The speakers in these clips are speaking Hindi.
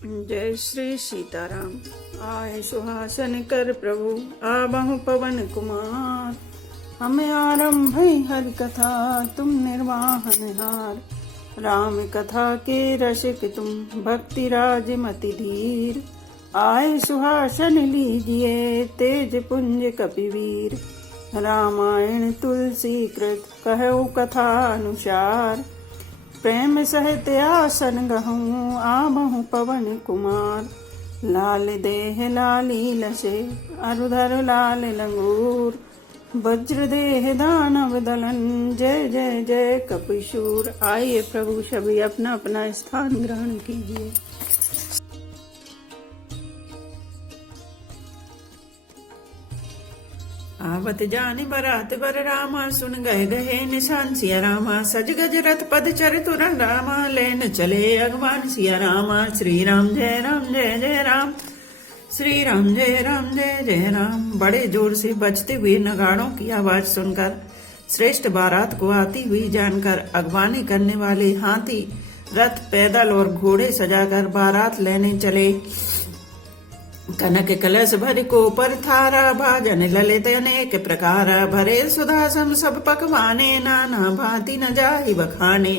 जय श्री सीताराम। आए सुहासन कर प्रभु आबहु पवन कुमार। हमें आरंभ हरि कथा तुम निर्वाहन हार। राम कथा के रसिक तुम भक्ति राज मति धीर। आए सुहासन लीजिए तेज पुंज कपिवीर। रामायण तुलसी कृत कहु कथा अनुसार। प्रेम सहित आसन गहूँ आबहु पवन कुमार। लाल देह लाली लसे अरुधर लाल लंगूर। वज्र देह दानव दलन जय जय जय कपिशूर। आइए प्रभु सभी अपना अपना स्थान ग्रहण कीजिए। आवत जाने बरात बर रामा सुन गए गहे निशान सिया रामा। सज गज रथ पद चर तुरन रामा लेन चले अगवान सिया रामा। श्री राम जय जय राम। श्री राम जय जय राम। बड़े जोर से बजते हुए नगाड़ों की आवाज सुनकर श्रेष्ठ बारात को आती हुई जानकर अगवानी करने वाले हाथी रथ पैदल और घोड़े सजाकर बारात लेने चले। कनक कलश भर को पर थारा भाजन ललित अनेक प्रकार। भरे सुधासम सब पकवाने नाना भांति न जाहि बखाने।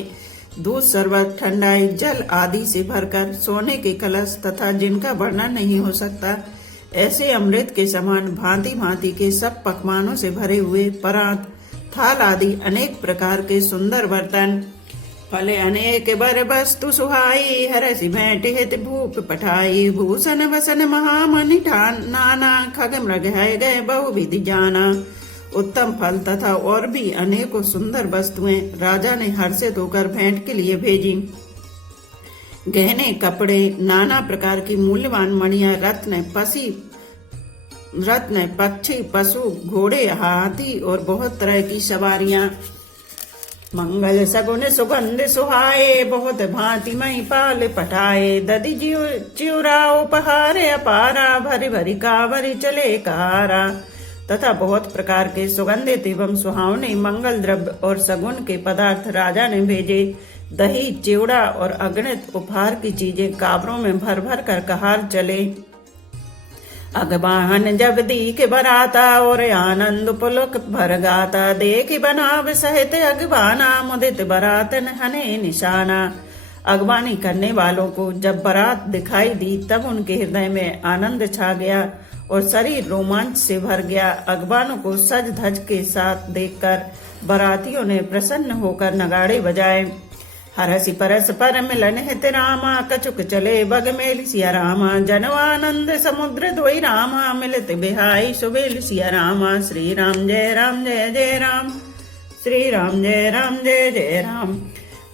दूध शरबत ठंडाई जल आदि से भरकर सोने के कलश तथा जिनका वर्णन नहीं हो सकता ऐसे अमृत के समान भांति भांति के सब पकवानों से भरे हुए परात थाल आदि अनेक प्रकार के सुंदर बर्तन। फले अनेक बर वस्तु सुहाई हरसि भेंट हित भूप पठाई। भूषण वसन महामणि ठान नाना खग मृग है गए बहुविधि जाना। उत्तम फल तथा और भी अनेकों सुंदर वस्तुएं राजा ने हर्षित होकर भेंट के लिए भेजी। गहने कपड़े नाना प्रकार की मूल्यवान मणियां रत्न पक्षी पशु घोड़े हाथी और बहुत तरह की सवारियां। मंगल सगुन सुगंध सुहाए बहुत भांति मई पाल पठाए। दधि चिउरा उपहार अपारा भरी भरी कावरी चले कहारा। तथा बहुत प्रकार के सुगंधित एवं सुहावने मंगल द्रव्य और सगुन के पदार्थ राजा ने भेजे। दही चिवड़ा और अगणित उपहार की चीजें कावरों में भर भर कर कहार चले। अगवाहन जब दीख बराता और आनंद पुलक भर गाता। देख बनाव सहित अगवाना मुदित बरातन हने निशाना। अगवानी करने वालों को जब बारात दिखाई दी तब उनके हृदय में आनंद छा गया और शरीर रोमांच से भर गया। अगवानों को सज धज के साथ देखकर बारातियों ने प्रसन्न होकर नगाड़े बजाए। हरसि परस पर मिलन हित रामा कछुक चले बग मेल सिया रामा। जनवानंद समुद्र धोई रामा मिलत बिहाई सुबेल सिया रामा। श्री राम जय जय राम। श्री राम जय जय राम।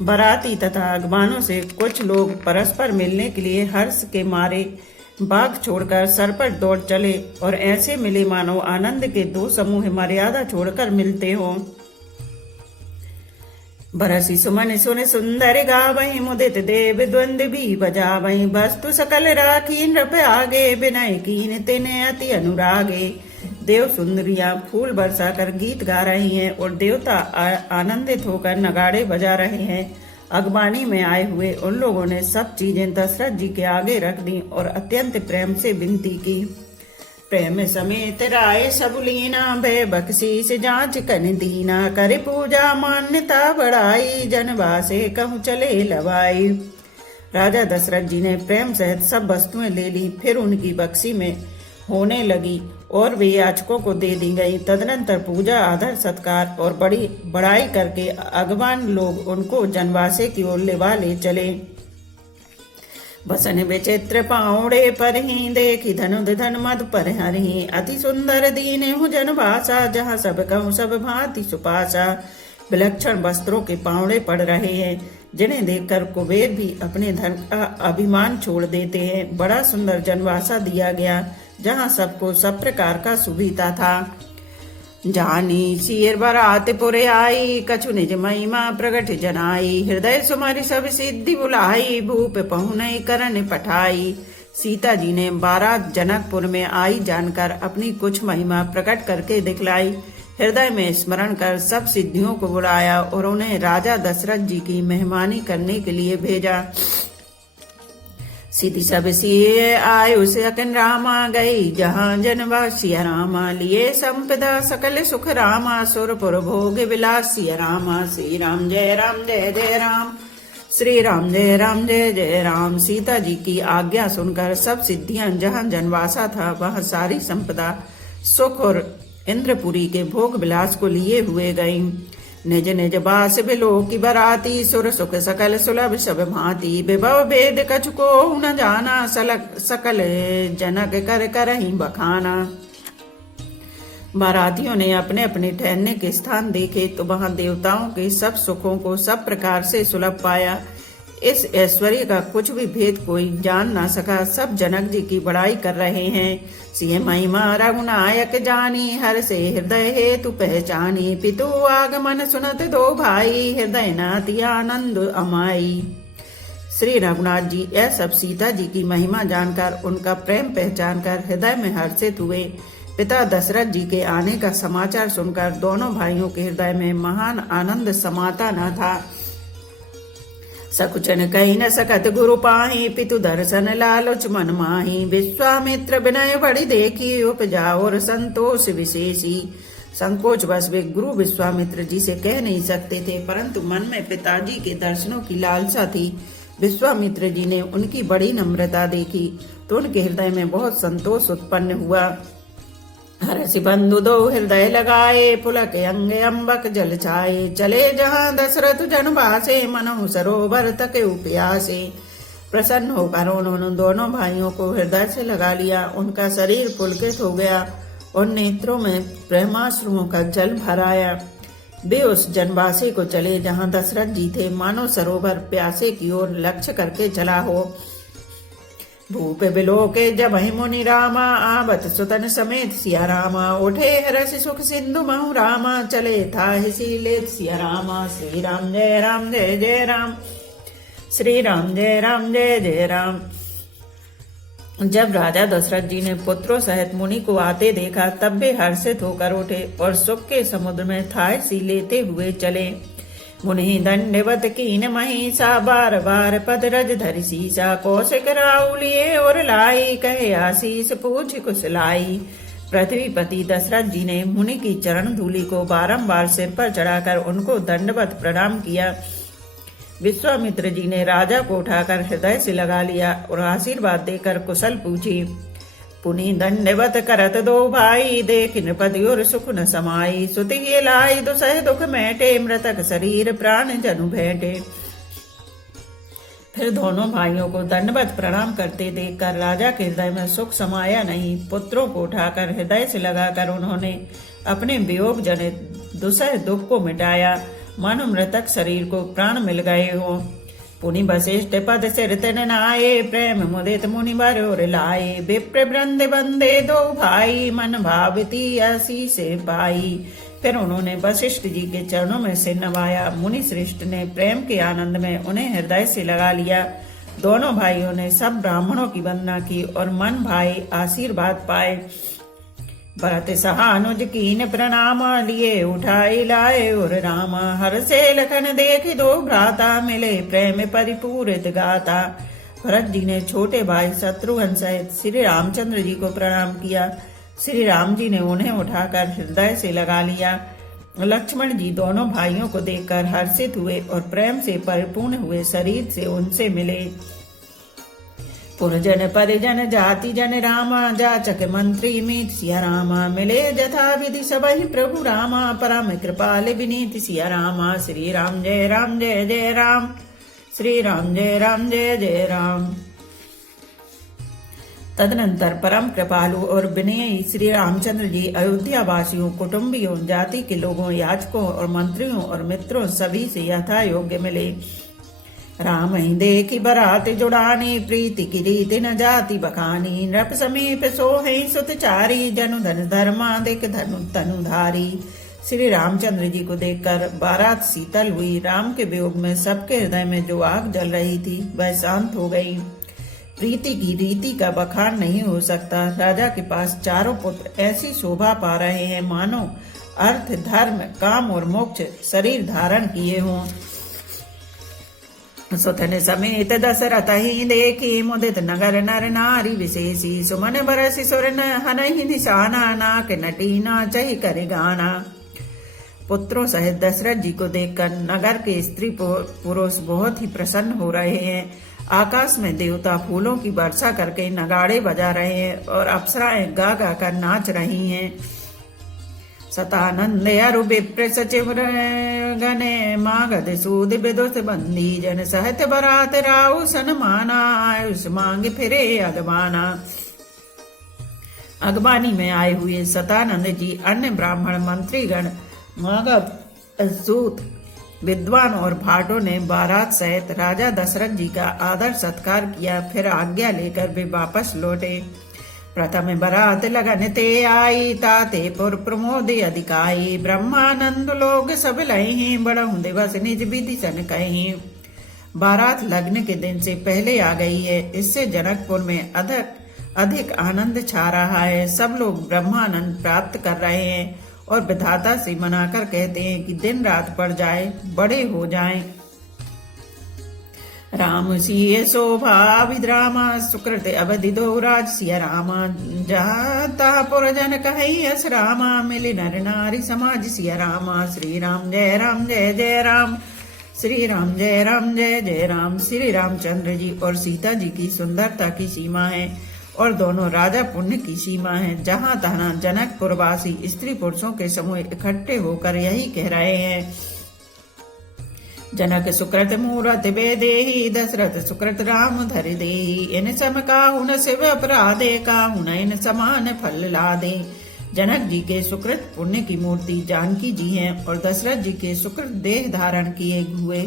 बाराती तथा अगवानों से कुछ लोग परस्पर मिलने के लिए हर्ष के मारे बाग छोड़कर सरपट दौड़ चले और ऐसे मिले मानो आनंद के दो समूह मर्यादा छोड़कर मिलते हों। बरसी सुमन सुन सुंदर गावहीं मुदित देव द्वंद भी बजावहीं। वस्तु सकल राखी नृप आगे विनय कीन तिने अति अनुरागे। देव सुंदरियां फूल बरसा कर गीत गा रही हैं और देवता आनंदित होकर नगाड़े बजा रहे हैं। अगवानी में आए हुए उन लोगों ने सब चीजें दशरथ जी के आगे रख दी और अत्यंत प्रेम से विनती की। प्रेम समेत राय सब लीना भय बख्शीस जांच कन दीना। कर पूजा मान्यता बढ़ाई जनवासे कहूँ चले लवाई। राजा दशरथ जी ने प्रेम सहित सब वस्तुएं ले ली। फिर उनकी बख्शी में होने लगी और वे याचकों को दे दी गई। तदनंतर पूजा आदर सत्कार और बड़ी बड़ाई करके अगवान लोग उनको जनवासे की ओर ले चले। बसन विचित्र पाउड़े पर ही देखी धनुध धन मधु पर हरि। अति सुंदर दीन हूँ जनवासा जहाँ सब कहूँ सब भांति सुपासा। विलक्षण वस्त्रों के पाउड़े पड़ रहे हैं जिन्हें देखकर कुबेर भी अपने धन का अभिमान छोड़ देते हैं। बड़ा सुंदर जनवासा दिया गया जहाँ सबको सब प्रकार का सुविधा था। जानी सिर बरात पुरे आई कछु निज महिमा प्रगट जनाई। हृदय सुमरि सब सिद्धि बुलाई भूप पहुनई करन पठाई। सीता जी ने बारात जनकपुर में आई जानकर अपनी कुछ महिमा प्रकट करके दिखलाई। हृदय में स्मरण कर सब सिद्धियों को बुलाया और उन्हें राजा दशरथ जी की मेहमानी करने के लिए भेजा। सीधी सब सिए आयु सकन रामा, गई जहाँ जनवास सिया रामा। लिए संपदा सकल सुख रामा, सुरपुर भोग विलास सिया रामा। श्री राम जय जय राम, श्री राम जय जय राम। सीता जी की आज्ञा सुनकर सब सिद्धियां जहाँ जनवासा था वह सारी संपदा सुख और इंद्रपुरी के भोग विलास को लिए हुए गई। निज निज बास बिलो की बराती, सुर सुख सकल सुलभ सब भांति। विभव वेद कछु को न जाना, सकल जनक कर करहि बखाना। बारातियों ने अपने अपने ठहरने के स्थान देखे तो वहां देवताओं के सब सुखों को सब प्रकार से सुलभ पाया। इस ऐश्वर्य का कुछ भी भेद कोई जान ना सका। सब जनक जी की बड़ाई कर रहे हैं। सिंह महिमा रघुनायक जानी, हर से हृदय हेतु पहचानी। पितु आगमन सुनत दो भाई, हृदय नाति आनंद अमाई। श्री रघुनाथ जी यह सब सीता जी की महिमा जानकर उनका प्रेम पहचान कर हृदय में हर्षित हुए। पिता दशरथ जी के आने का समाचार सुनकर दोनों भाइयों के हृदय में महान आनंद समाता न था। सकुचन कही न सकत गुरु पाही, पितु दर्शन लालच मन माही। विश्वामित्र विनय बड़ी देखी, उपजा और संतोष विशेषी। संकोच बस वे गुरु विश्वामित्र जी से कह नहीं सकते थे, परंतु मन में पिताजी के दर्शनों की लालसा थी। विश्वामित्र जी ने उनकी बड़ी नम्रता देखी तो उनके हृदय में बहुत संतोष उत्पन्न हुआ। हरसि बंधु दो हृदय लगाए, पुलक अंग अम्बक जल छाए। चले जहाँ दशरथ जनवासे, मनहु सरोवर तक प्यासे। प्रसन्न होकर उन्होंने दोनों भाइयों को हृदय से लगा लिया। उनका शरीर पुलकित हो गया और नेत्रों में प्रेमाश्रुओं का जल भर आया। वे उस जनवासे को चले जहाँ दशरथ जी थे, मानो सरोवर प्यासे की ओर लक्ष्य करके चला हो। भूप बिलोके जब मुनि रामा, आवत सुतन समेत सिया रामा। उठे हरस सुख सिंधु महु रामा, चले था हिसी लेत सिया रामा। श्री राम जय जय राम, श्री राम जय जय राम। जब राजा दशरथ जी ने पुत्रों सहित मुनि को आते देखा तब वे हर्षित होकर उठे और सुख के समुद्र में थाय सी लेते हुए चले। मुनि दंडवत कीन महिषा, बार बार पद रज धरि सीसा। कौशिक राउलिए और लाई, कहे आशीष पूछ कुशलाई। पृथ्वीपति दशरथ जी ने मुनि की चरण धूलि को बारंबार सिर पर चढ़ाकर उनको दंडवत प्रणाम किया। विश्वामित्र जी ने राजा को उठाकर हृदय से लगा लिया और आशीर्वाद देकर कुशल पूछी। पुनि दंडवत करत दो भाई, देख नृपति और सुख न समाई। सुति लाई दुसह दुख मैटे, मृतक शरीर प्राण जनु भेंटे। फिर दोनों भाइयों को दंडवत प्रणाम करते देखकर राजा के हृदय में सुख समाया नहीं। पुत्रों को उठाकर हृदय से लगाकर उन्होंने अपने वियोग जनित दुसह दुख को मिटाया, मानो मृतक शरीर को प्राण मिल गए हो। पुनि वशिष्ठ पद सिर तिन नाये, प्रेम मुदित मुनि बर और लाए। विप्र वृंद बंदे दो भाई, मन भावती आशीष पाई। फिर उन्होंने वशिष्ठ जी के चरणों में सिर नवाया। मुनि श्रेष्ठ ने प्रेम के आनंद में उन्हें हृदय से लगा लिया। दोनों भाइयों ने सब ब्राह्मणों की वंदना की और मन भाई आशीर्वाद पाए। भरत सहानुज कीन प्रणाम, लिए उठाई लाए और रामा। हर से लखन देख दो भ्राता, मिले प्रेम परिपूरित गाता। भरत जी ने छोटे भाई शत्रुघ्न सहित श्री रामचंद्र जी को प्रणाम किया। श्री राम जी ने उन्हें उठाकर हृदय से लगा लिया। लक्ष्मण जी दोनों भाइयों को देखकर हर्षित हुए और प्रेम से परिपूर्ण हुए शरीर से उनसे मिले। पुरजन परिजन जाति जन रामा, जाचक मंत्री मीत सिया रामा। मिले जथा विधि सबहि प्रभु रामा, परम कृपाल विनीत सिया रामा। श्री राम जय जय राम, श्री राम जय जय राम। तदनंतर परम कृपालु और विनयी श्री रामचंद्र जी अयोध्या वासियों, कुटुंबियों, जाति के लोगों, याचकों और मंत्रियों और मित्रों सभी से यथा योग्य मिले। राम ही देखी बरात जुड़ानी, प्रीति की रीति न जाति बखानी। नृप समीप सोहे सुतचारी, जनु धन धर्मादिक धनु तनुधारी। श्री रामचंद्र जी को देखकर बारात शीतल हुई। राम के वियोग में सबके हृदय में जो आग जल रही थी वह शांत हो गई। प्रीति की रीति का बखान नहीं हो सकता। राजा के पास चारों पुत्र ऐसी शोभा पा रहे हैं मानो अर्थ, धर्म, काम और मोक्ष शरीर धारण किए हों। सुतन समेत दशरथ ही देखी मुदित नगर नर नारी विशेषी सुमन बरसी सुर न हनहि निशाना नाक नटी नाचहि कर गाना। पुत्रों सहित दशरथ जी को देखकर नगर के स्त्री पुरुष बहुत ही प्रसन्न हो रहे हैं। आकाश में देवता फूलों की वर्षा करके नगाड़े बजा रहे हैं और अप्सराएं गा गा कर नाच रही हैं। सतानंद अरु विप्र सचिव गणे मागध सूद विदुष बंदी जन सहत बरात राउ सनमाना आयुष मांग फिरे अगवाना। अगवानी में आए हुए सतानंद जी अन्य ब्राह्मण मंत्रीगण मागध सूत विद्वान और भाटों ने बारात सहित राजा दशरथ जी का आदर सत्कार किया। फिर आज्ञा लेकर वे वापस लौटे। प्रथम बरात लगन ते आई ताते पुर प्रमोद अधिकाई ब्रह्मानंद लोग सब लही बड़हु दिवस निज विधि सन कही। बारात लगने के दिन से पहले आ गई है, इससे जनकपुर में अधिक आनंद छा रहा है। सब लोग ब्रह्मानंद प्राप्त कर रहे हैं और विधाता से मनाकर कहते हैं कि दिन रात बढ़ जाए, बड़े हो जाएं। राम सिय शोभा विद्रामा सुकृत अवधि दो राज सिया रामा जाता पुरजन कही यस रामा मिली नर नारी समाज सिया रामा। श्री राम जय जय राम श्री राम जय जय राम। श्री रामचंद्र जी और सीता जी की सुंदरता की सीमा है और दोनों राजा पुण्य की सीमा है। जहाँ तहाँ जनकपुरवासी स्त्री पुरुषों के समूह इकट्ठे होकर यही कह रहे हैं। जनक सुकृत मूरत बेदेही दशरथ सुकृत राम धरि देही इन सम काहुन शिव अपराधे काहुन इन समान फल लादे। जनक जी के सुकृत पुण्य की मूर्ति जानकी जी हैं और दशरथ जी के सुकृत देह धारण किए हुए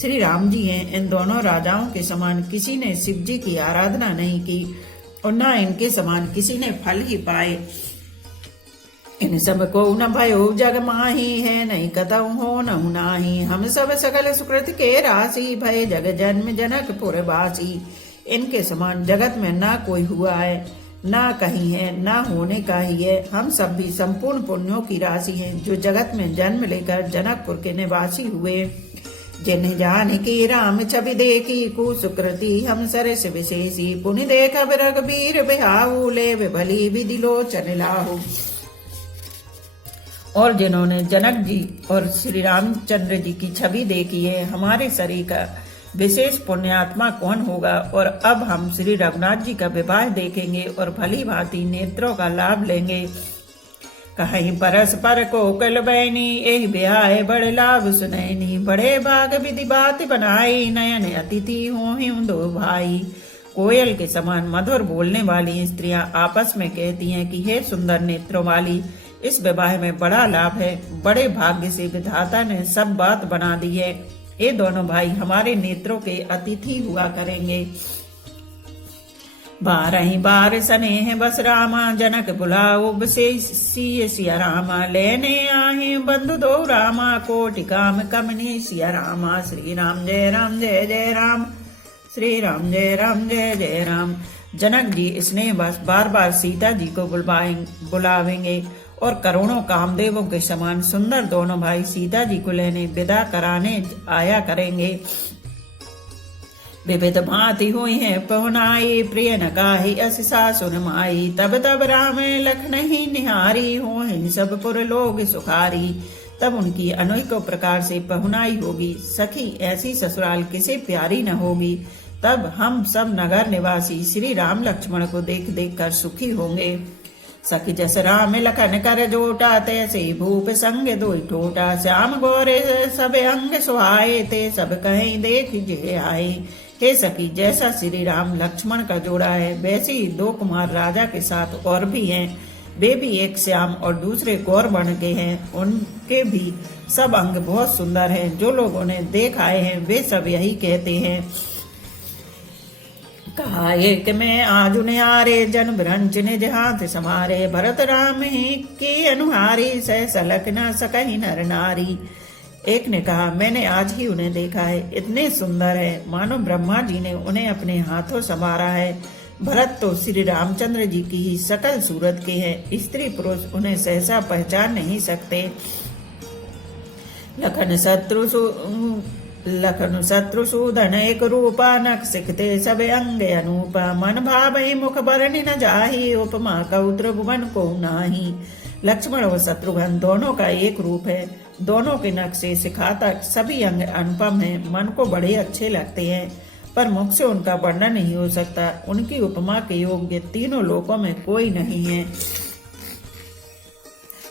श्री राम जी हैं। इन दोनों राजाओं के समान किसी ने शिव जी की आराधना नहीं की और न इनके समान किसी ने फल ही पाए। इन सब को न भयो जग माही है नहीं कतहु हो न नाही। हम सब सकल सुकृत के राशि भय जग जन्म जनकपुर वासी। इनके समान जगत में ना कोई हुआ है, ना कहीं है, ना होने का ही है। हम सब भी संपूर्ण पुण्यों की राशि हैं जो जगत में जन्म लेकर जनकपुर के निवासी हुए। जिन्हें जान की राम छवि देखी कुसुकृति हम सरस विशेषी पुनि देख रघुबीर बिहाऊ ले भली विधि लोचन लाहू। और जिन्होंने जनक जी और श्री रामचंद्र जी की छवि देखी है, हमारे शरीर का विशेष पुण्यात्मा कौन होगा। और अब हम श्री रघुनाथ जी का विवाह देखेंगे और भली भांति नेत्रों का लाभ लेंगे। कहीं परस्पर को कल बैनी एहि ब्याह बड़े लाभ सुनैनी बड़े भाग विधि बात बनाई नयन अतिथि हो दो भाई। कोयल के समान मधुर बोलने वाली स्त्रियां आपस में कहती हैं कि हे सुंदर नेत्रों वाली, इस विवाह में बड़ा लाभ है। बड़े भाग्य से विधाता ने सब बात बना दी है। ये दोनों भाई हमारे नेत्रों के अतिथि हुआ करेंगे। बारही बार स्नेह बस रामा जनक बुलाओ विशेष सिया रामा लेने आहे बंधु दो रामा कोटि काम कमनी सिया रामा। श्री राम जय जय राम श्री राम जय जय राम। जनक जी स्नेह बस बार बार सीता जी को बुलावेंगे और करोड़ों कामदेवों के समान सुंदर दोनों भाई सीता जी को लेने विदा कराने आया करेंगे। विविध भांति हुई है पहुनाई प्रिय न गाही अस सासुर माई तब तब राम लखन ही निहारी हो सब पुर लोग सुखारी। तब उनकी अनेकों प्रकार से पहुनाई होगी। सखी ऐसी ससुराल किसे प्यारी न होगी। तब हम सब नगर निवासी श्री राम लक्ष्मण को देख देख कर सुखी होंगे। सखी जस राम लखन कर जोटा तैसे भूप संग दो ठोटा श्याम गोरे सब अंग सुहाए ते सब कहीं देख जे आए। हे सखी, जैसा श्री राम लक्ष्मण का जोड़ा है वैसे ही दो कुमार राजा के साथ और भी हैं। वे भी एक श्याम और दूसरे गौर वर्ण के हैं। उनके भी सब अंग बहुत सुंदर हैं। जो लोग उन्हें देख आए हैं वे सब यही कहते हैं। कहा एक में आज निहारे जन भ्रंच निज हाथ समारे भरत राम ही की अनुहारी सह सलक न सकही नर नारी। एक ने कहा मैंने आज ही उन्हें देखा है, इतने सुंदर है मानो ब्रह्मा जी ने उन्हें अपने हाथों संवारा है। भरत तो श्री रामचंद्र जी की ही सकल सूरत के हैं। स्त्री पुरुष उन्हें सहसा पहचान नहीं सकते। लखन शत्रु लखनु शत्रुसूदन एक रूपा, नख सिखते सब अंग अनूपा। मन भावहि मुख बरनि न जाहि, उपमा कउ त्रिभुवन को नाही। लक्ष्मण और शत्रुघ्न दोनों का एक रूप है, दोनों के नख से सिखाता सभी अंग अनुपम है, मन को बड़े अच्छे लगते हैं, पर मुख से उनका वर्णन नहीं हो सकता। उनकी उपमा के योग्य तीनों लोकों में कोई नहीं है।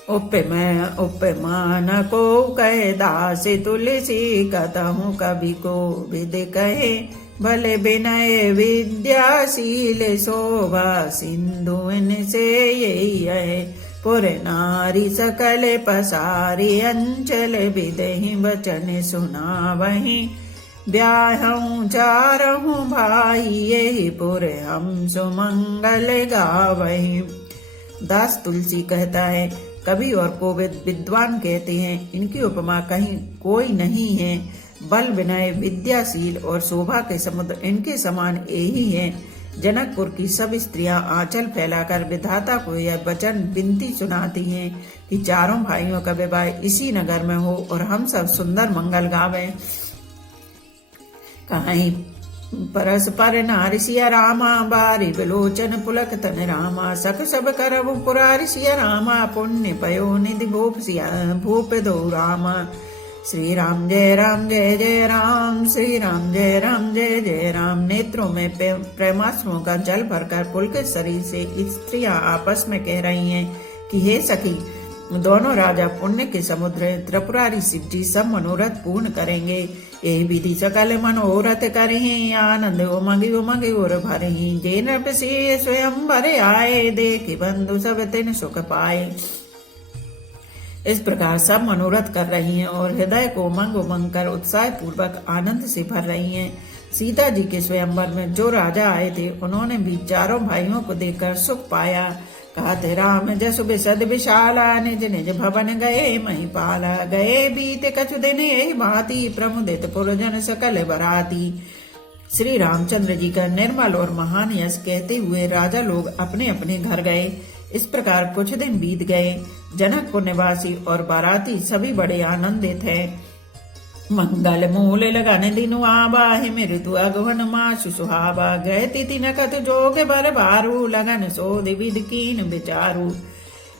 उपमा न को कहे दास तुलसी, कतहु कवि को विद कहे। भले विनय विद्याशील, शोभा सिंधु इनसे यही है। पुर नारी सकल पसारी, अंचल विदहि वचन सुनावहि। ब्याहूं चारहूं भाई, यही पुर हम सुमंगल गावहि। दास तुलसी कहता है, कवि और कोविद विद्वान कहते हैं, इनकी उपमा कहीं कोई नहीं है। बल विनय विद्याशील और शोभा के समुद्र इनके समान यही है। जनकपुर की सब स्त्रियां आंचल फैलाकर विधाता को यह वचन विनती सुनाती हैं कि चारों भाइयों का विवाह इसी नगर में हो और हम सब सुंदर मंगल गावें। कहीं परस्पर नारि सिया रामा, बारी विलोचन पुलक तन रामा। सख सब करबु पुरारि सिया रामा, पुण्य पयो निधि भूप दो रामा। श्री राम जय जय राम, श्री राम जय जय राम। नेत्रों में प्रेमाश्रुओं का जल भरकर पुलकित शरीर से स्त्रियां आपस में कह रही हैं कि हे सखी, दोनों राजा पुण्य के समुद्र त्रिपुरारी शिव जी सब मनोरथ पूर्ण करेंगे। यही विधि सकल मनोरथ करें, आनंद उमंग और भरे। जे नृप से स्वयं भरे आए, देख बंधु सब तिन सुख पाए। इस प्रकार सब मनोरथ कर रही हैं और हृदय को उमंग कर उत्साह पूर्वक आनंद से भर रही हैं। सीता जी के स्वयंवर में जो राजा आए थे, उन्होंने भी चारों भाइयों को देखकर सुख पाया। कहते राम जसु बिसद विशाला, निज निज भवन गए महिपाला। गए बीते कछु दिन यही भांति, प्रमुदित पुरजन सकल बराती। श्री रामचंद्र जी का निर्मल और महान यश कहते हुए राजा लोग अपने अपने घर गए। इस प्रकार कुछ दिन बीत गए। जनकपुर निवासी और बाराती सभी बड़े आनंदित हैं। मंगल मूल लगन दिनु आबा, हिम ऋतु अगहन मासु सुहावा। गए तिथि नखत जोग बर बारू, लगन सोध विध कीन विचारू।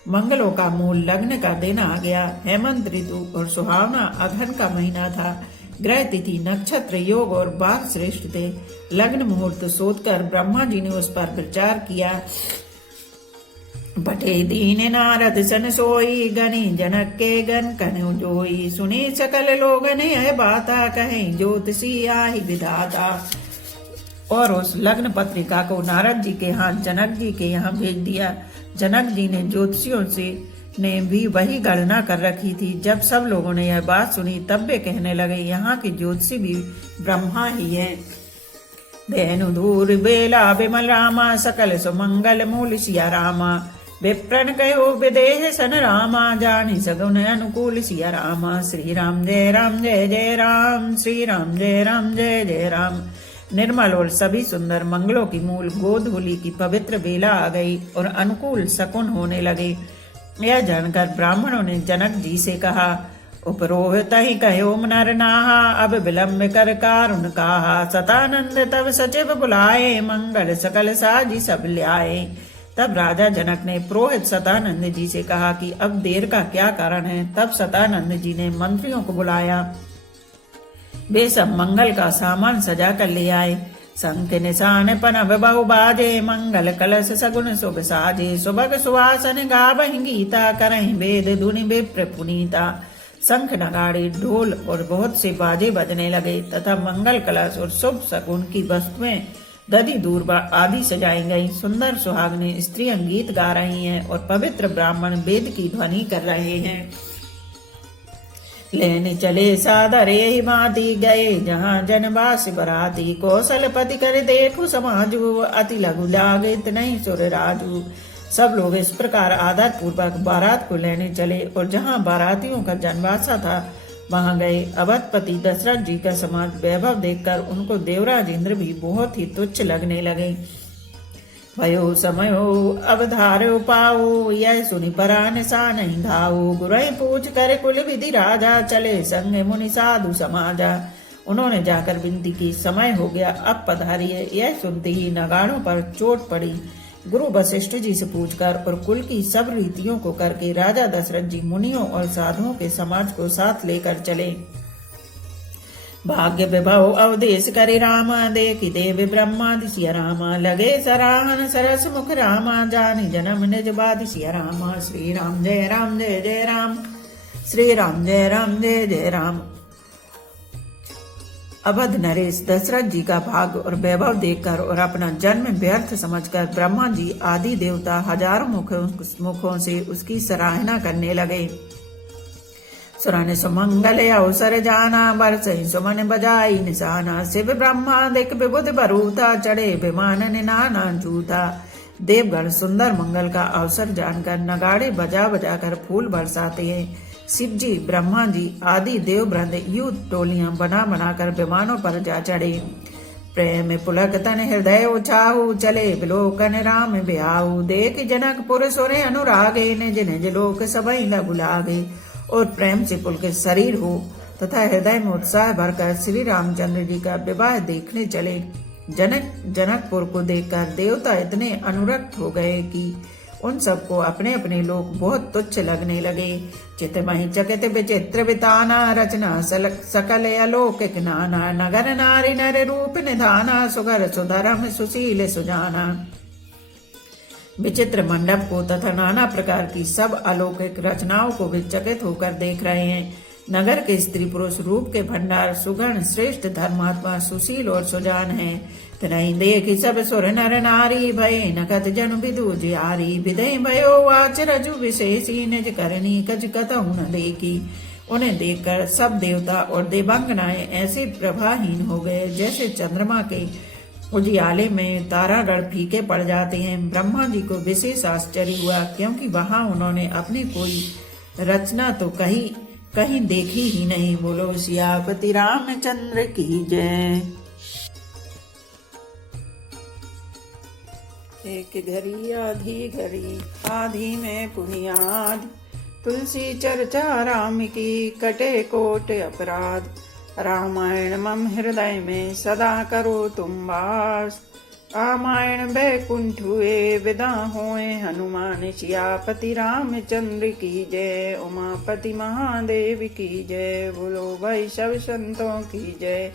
मंगलों का मूल लग्न का दिन आ गया। हेमंत ऋतु और सुहावना अगहन का महीना था। ग्रह तिथि नक्षत्र योग और बार श्रेष्ठ थे। लग्न मुहूर्त सोचकर ब्रह्मा जी ने उस पर विचार किया। बटे दीन नारद सन सोई, गनी जनक के गन कनु जोई। सुने सकल लोग ने बाता, कहें ज्योतिषी आहि विधाता। और उस लग्न पत्रिका को नारद जी के हाथ जनक जी के यहाँ भेज दिया। जनक जी ने ज्योतिषियों से ने भी वही गणना कर रखी थी। जब सब लोगों ने यह बात सुनी तब वे कहने लगे, यहाँ के ज्योतिषी भी ब्रह्मा ही है। धेनु दूर बेला विमल रामा, सकल सुमंगल मूल सिया रामा। विप्रण कहो विदेह सन रामा, जानी सगुन अनुकूल सिया रामा। श्री राम जय जय राम, श्री राम जय जय राम। निर्मल और सभी सुंदर मंगलों की मूल गोधूली की पवित्र बेला आ गई और अनुकूल शकुन होने लगे। यह जानकर ब्राह्मणों ने जनक जी से कहा, उपरोहित ही कहो नर नाहा, अब विलम्ब कर कारुण कहा। सतानंद तब सचिव बुलाए, मंगल सकल साजी सब ल्याए। तब राजा जनक ने पुरोहित सतानंद जी से कहा कि अब देर का क्या कारण है। तब सतानंद जी ने मंत्रियों को बुलाया। वे सब मंगल का सामान सजा कर ले आए। शंख निशान पनव बहु बाजे, मंगल कलश सगुन शुभ साजे। सुभग सुहासन गावहि गीता, करहि वेद धुनि विप्र पुनीता। शंख नगाड़े ढोल और बहुत से बाजे बजने लगे तथा मंगल कलश और शुभ शकुन की वस्तुएं दधि दूर आदि सजाई गई। सुंदर सुहागने स्त्रियां गीत गा रही हैं और पवित्र ब्राह्मण वेद की ध्वनि कर रहे हैं। लेने चले सादर यही भांति, गए जहाँ जनवास बराती। कौशलपति कर देखु समाजू, अति लघु लागित नहीं सुर राजू। सब लोग इस प्रकार आदर पूर्वक बारात को लेने चले और जहाँ बारातियों का जनवासा था वहां गए। अवधपति दशरथ जी का समाज वैभव देखकर उनको देवराज इंद्र भी बहुत ही तुच्छ लगने लगे। भयो समयो अवधारो पाओ, यह सुनि परान सा नहीं धाओ। गुरु पूछ कर कुल विधि राजा, चले संग मुनि साधु समाजा। उन्होंने जाकर विनती की, समय हो गया, अब पधारिए। यह सुनते ही नगाड़ों पर चोट पड़ी। गुरु वशिष्ठ जी से पूछकर और कुल की सब रीतियों को करके राजा दशरथ जी मुनियों और साधुओं के समाज को साथ लेकर चले। भाग्य विभव अवदेश करे रामा, देखि देव ब्रह्मादि सिया रामा। लगे सराहन सरस मुख रामा, जानी जन्म निज बादि सिया रामा। श्री राम जय राम जय जय राम, श्री राम जय राम जय जय राम। अवध नरेश दशरथ जी का भाग्य और वैभव देखकर और अपना जन्म व्यर्थ समझकर ब्रह्मा जी आदि देवता हजारों मुखों से उसकी सराहना करने लगे। सुरन सुमंगल अवसर जाना, बरसई सुमन बजाई निशाना। शिव ब्रह्मादिक विबुध बरूथा, चढ़े विमान नाना जूथा। देवगण सुंदर मंगल का अवसर जानकर नगाड़े बजा बजा कर फूल बरसाते हैं। शिव जी ब्रह्मा जी आदि देव वृंद युद्ध टोलियां बना बनाकर विमानों पर जा चढ़े। प्रेम पुलक तन हृदय उछाऊ, चले बिलोकन राम ब्याऊ। देख जनकपुर सुरे अनुरागे, निज निज लोक सबई लघु लागे। और प्रेम से पुलकित शरीर हो तथा हृदय में उत्साह भरकर श्री रामचंद्र जी का विवाह देखने चले। जनकपुर को देखकर देवता इतने अनुरक्त हो गए कि उन सबको अपने अपने लोग बहुत तुच्छ लगने लगे। चितमहि चकित विचित्र बिताना, रचना सकल अलौकिक नाना। नगर नारी नर रूप निधाना, सुगर सुधरम सुशील सुजाना। विचित्र मंडप को तथा नाना प्रकार की सब अलौकिक रचनाओं को वे चकित होकर देख रहे हैं। नगर के स्त्री पुरुष रूप के भंडार, सुगण श्रेष्ठ धर्मात्मा, सुशील और सुजान है। तिनहि देखि सब सुर नर नारी, भये नखत जनु विदु जियारी। विदय भयो आचरजु विशेषी, निज करनी कछ कतहु न देखी। उन्हें देखकर सब देवता और देवांगनाएं ऐसे प्रभाहीन हो गए जैसे चंद्रमा के उजियाले में तारागण फीके पड़ जाते हैं। ब्रह्मा जी को विशेष आश्चर्य हुआ, क्योंकि वहां उन्होंने अपनी कोई रचना तो कहीं देखी ही नहीं। बोलो सियापति रामचंद्र की जय। एक घड़ी आधी में पुनियाद, तुलसी चर्चा राम की कटे कोट अपराध। रामायण मम हृदय में सदा करो तुम वास। रामायण बैकुंठ हुए विदा होए हनुमान। सियापति रामचंद्र की जय, उमापति महादेव की जय। बोलो भाई सब संतों की जय।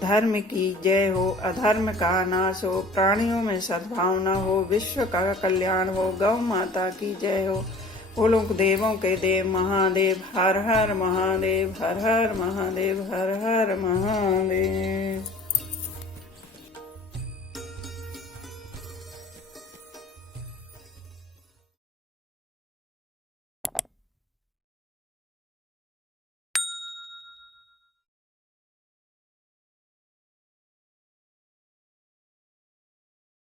धर्म की जय हो, अधर्म का नाश हो, प्राणियों में सद्भावना हो, विश्व का कल्याण हो। गौ माता की जय हो। बोलो देवों के देव महादेव, हर हर महादेव, हर हर महादेव, हर हर महादेव।